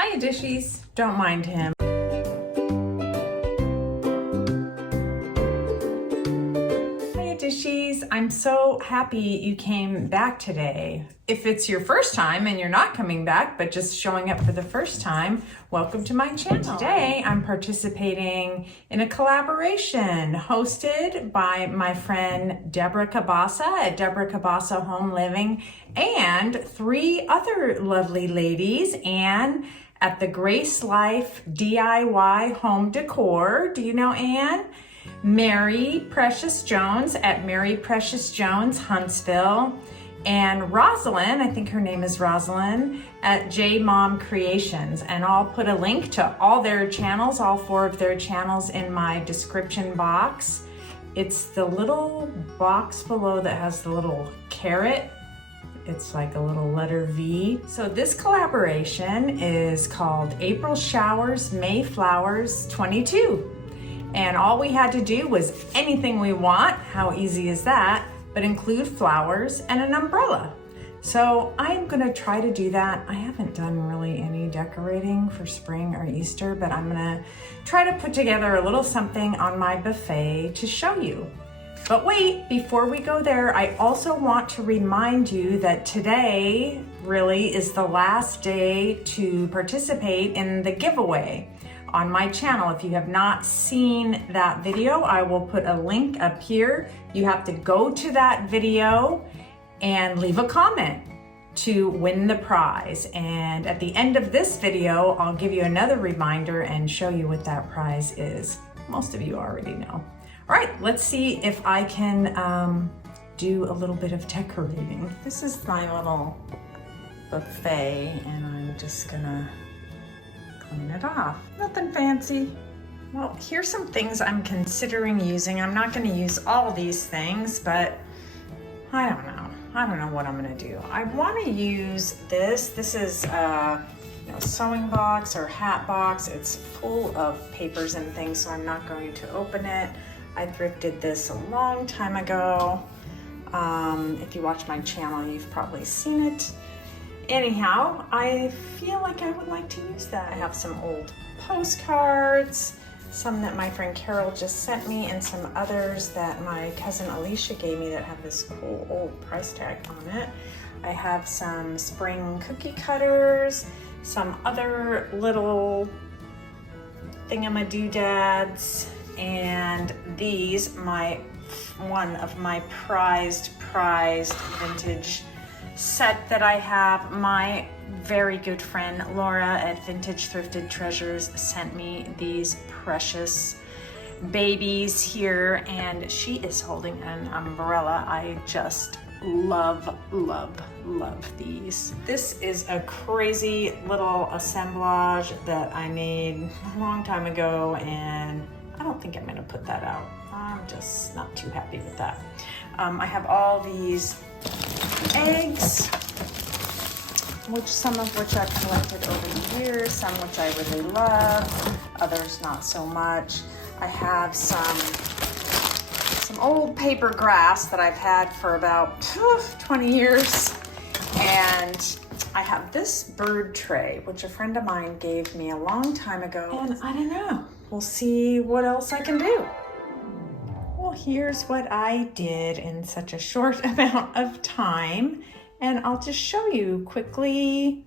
Hiya, Dishies. Don't mind him. Hiya, Dishies. I'm so happy you came back today. If it's your first time and you're not coming back, but just showing up for the first time, welcome to my channel. Today, I'm participating in a collaboration hosted by my friend DEBORAH Cabassa at DEBORAH Cabassa Home Living and 3 other lovely ladies, Anne at the Grace Life DIY Home Decor. Do you know Anne? Mary Precious Jones at Mary Precious Jones, Huntsville. And ROSALINE, I think her name is ROSALINE, at JMOm Creations. And I'll put a link to all their channels, all 4 of their channels in my description box. It's the little box below that has the little carrot. It's like a little letter V. So this collaboration is called April Showers, May Flowers 22. And all we had to do was anything we want. How easy is that? But include flowers and an umbrella. So I'm gonna try to do that. I haven't done really any decorating for spring or Easter, but I'm gonna try to put together a little something on my buffet to show you. But wait, before we go there, I also want to remind you that today really is the last day to participate in the giveaway on my channel. If you have not seen that video, I will put a link up here. You have to go to that video and leave a comment to win the prize. And at the end of this video, I'll give you another reminder and show you what that prize is. Most of you already know. All right, let's see if I can do a little bit of decorating. This is my little buffet and I'm just gonna clean it off. Nothing fancy. Well, here's some things I'm considering using. I'm not gonna use all these things, but I don't know. I don't know what I'm gonna do. I wanna use this. This is a sewing box or hat box. It's full of papers and things, so I'm not going to open it. I thrifted this a long time ago. If you watch my channel, you've probably seen it. Anyhow, I feel like I would like to use that. I have some old postcards, some that my friend Carol just sent me, and some others that my cousin Alicia gave me that have this cool old price tag on it. I have some spring cookie cutters, some other little thingamadoodads, and these, one of my prized vintage set that I have. My very good friend Laura at Vintage Thrifted Treasures sent me these precious babies here, and she is holding an umbrella. I just love these. This is a crazy little assemblage that I made a long time ago, and I don't think I'm gonna put that out. I'm just not too happy with that. I have all these eggs, some of which I've collected over the years, some which I really love, others not so much. I have some old paper grass that I've had for about 20 years. And I have this bird tray, which a friend of mine gave me a long time ago. And I don't know, we'll see what else I can do. Well, here's what I did in such a short amount of time. And I'll just show you quickly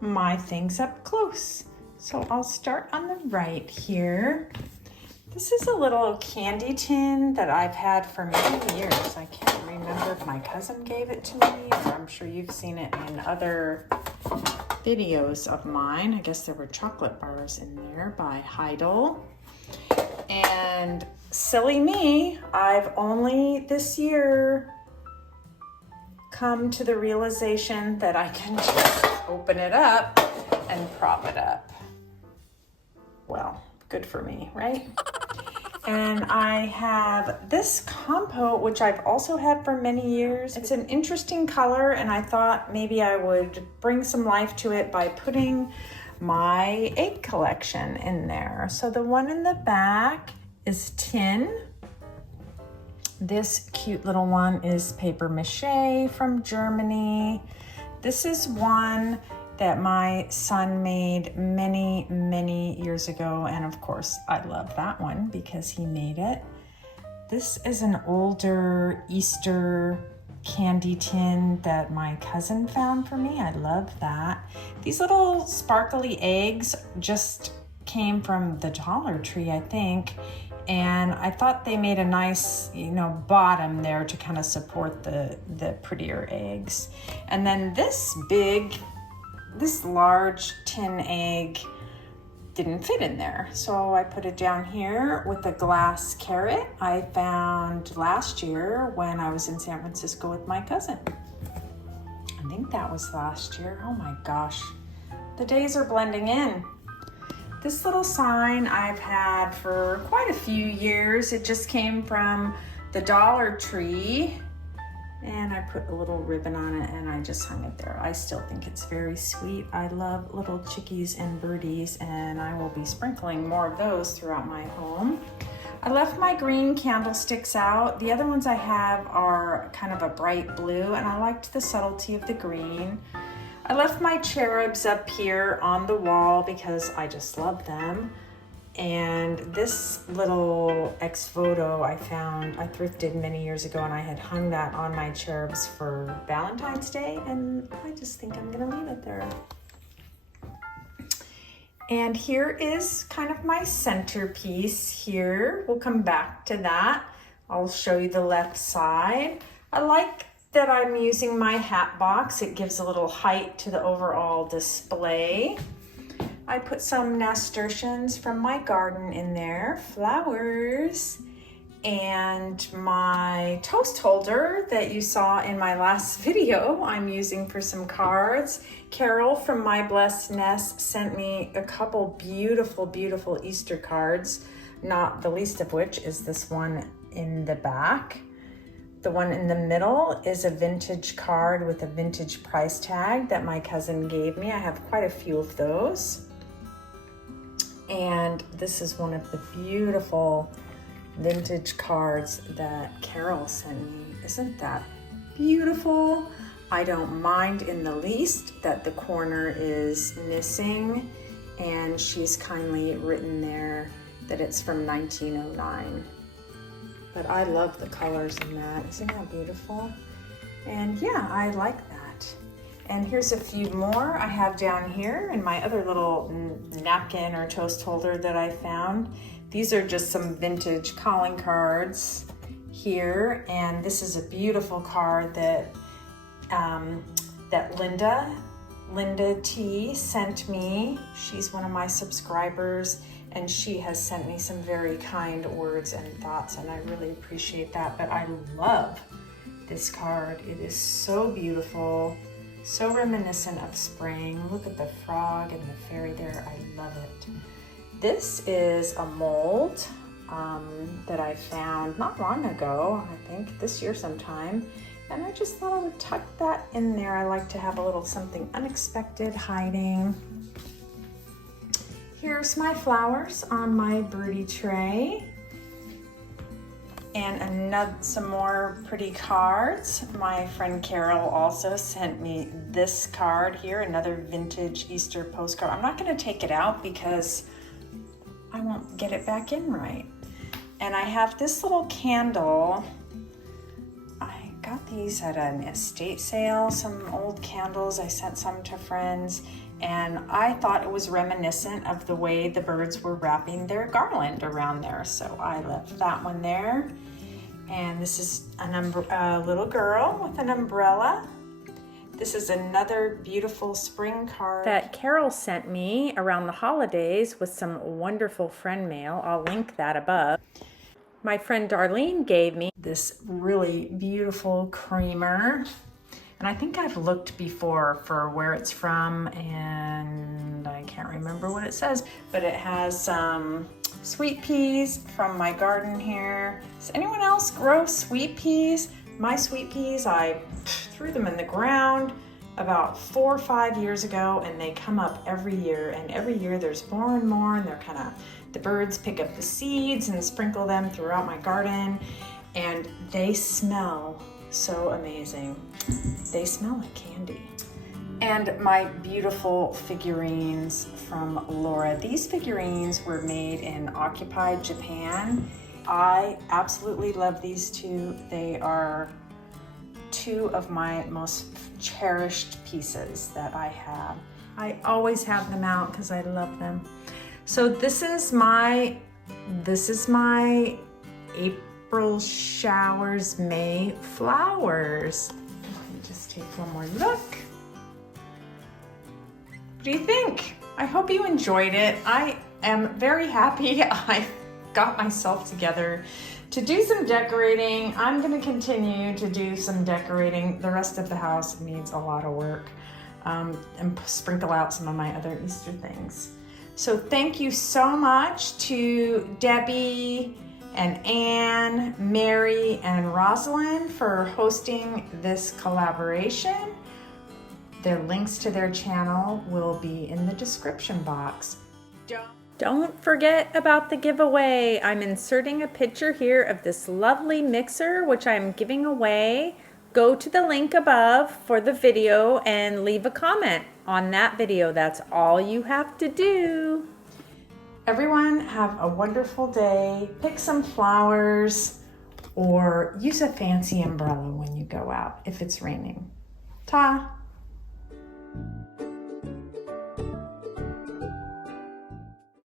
my things up close. So I'll start on the right here. This is a little candy tin that I've had for many years. I can't remember if my cousin gave it to me, or I'm sure you've seen it in other videos of mine. I guess there were chocolate bars in there by Heidel. And silly me, I've only this year come to the realization that I can just open it up and prop it up. Well, good for me, right? And I have this compote, which I've also had for many years. It's an interesting color, and I thought maybe I would bring some life to it by putting my egg collection in there. So the one in the back is tin. This cute little one is paper mache from Germany. This is one that my son made many, many years ago. And of course, I love that one because he made it. This is an older Easter candy tin that my cousin found for me. I love that. These little sparkly eggs just came from the Dollar Tree, I think. And I thought they made a nice, bottom there to kind of support the prettier eggs. And then this large tin egg didn't fit in there. So I put it down here with a glass carrot I found last year when I was in San Francisco with my cousin. I think that was last year. Oh my gosh, the days are blending in. This little sign I've had for quite a few years. It just came from the Dollar Tree. And I put a little ribbon on it and I just hung it there. I still think it's very sweet. I love little chickies and birdies, and I will be sprinkling more of those throughout my home. I left my green candlesticks out. The other ones I have are kind of a bright blue, and I liked the subtlety of the green. I left my cherubs up here on the wall because I just love them. And this little ex-voto I found, I thrifted many years ago, and I had hung that on my cherubs for Valentine's Day, and I just think I'm gonna leave it there. And here is kind of my centerpiece here. We'll come back to that. I'll show you the left side. I like that I'm using my hat box. It gives a little height to the overall display. I put some nasturtiums from my garden in there, flowers, and my toast holder that you saw in my last video I'm using for some cards. Carol from My Blessed Nest sent me a couple beautiful, beautiful Easter cards, not the least of which is this one in the back. The one in the middle is a vintage card with a vintage price tag that my cousin gave me. I have quite a few of those. And this is one of the beautiful vintage cards that Carol sent me. Isn't that beautiful? I don't mind in the least that the corner is missing, and she's kindly written there that it's from 1909. But I love the colors in that. Isn't that beautiful? And yeah, I like that. And here's a few more I have down here in my other little napkin or toast holder that I found. These are just some vintage calling cards here. And this is a beautiful card that that Linda T sent me. She's one of my subscribers, and she has sent me some very kind words and thoughts, and I really appreciate that. But I love this card. It is so beautiful. So reminiscent of spring. Look at the frog and the fairy there. I love it. This is a mold that I found not long ago, I think this year sometime. And I just thought I would tuck that in there. I like to have a little something unexpected hiding. Here's my flowers on my birdie tray. And some more pretty cards. My friend Carol also sent me this card here, another vintage Easter postcard. I'm not gonna take it out because I won't get it back in right. And I have this little candle. I got these at an estate sale, some old candles. I sent some to friends, and I thought it was reminiscent of the way the birds were wrapping their garland around there. So I left that one there. And this is a little girl with an umbrella. This is another beautiful spring card that Carol sent me around the holidays with some wonderful friend mail. I'll link that above. My friend Darlene gave me this really beautiful creamer. And I think I've looked before for where it's from, and I can't remember what it says, but it has some sweet peas from my garden here. Does anyone else grow sweet peas? My sweet peas, I threw them in the ground about 4 or 5 years ago, and they come up every year, and every year there's more and more, and they're the birds pick up the seeds and sprinkle them throughout my garden, and they smell so amazing. They smell like candy. And my beautiful figurines from Laura. These figurines were made in occupied Japan. I absolutely love these two. They are two of my most cherished pieces that I have. I always have them out because I love them. So this is my April showers, May flowers. Let me just take one more look. What do you think? I hope you enjoyed it. I am very happy I got myself together to do some decorating. I'm gonna continue to do some decorating. The rest of the house needs a lot of work, and sprinkle out some of my other Easter things. So thank you so much to Debbie and Anne, Mary, and Rosalind for hosting this collaboration. Their links to their channel will be in the description box. Don't forget about the giveaway. I'm inserting a picture here of this lovely mixer, which I'm giving away. Go to the link above for the video and leave a comment on that video. That's all you have to do. Everyone have a wonderful day. Pick some flowers or use a fancy umbrella when you go out if it's raining. Ta!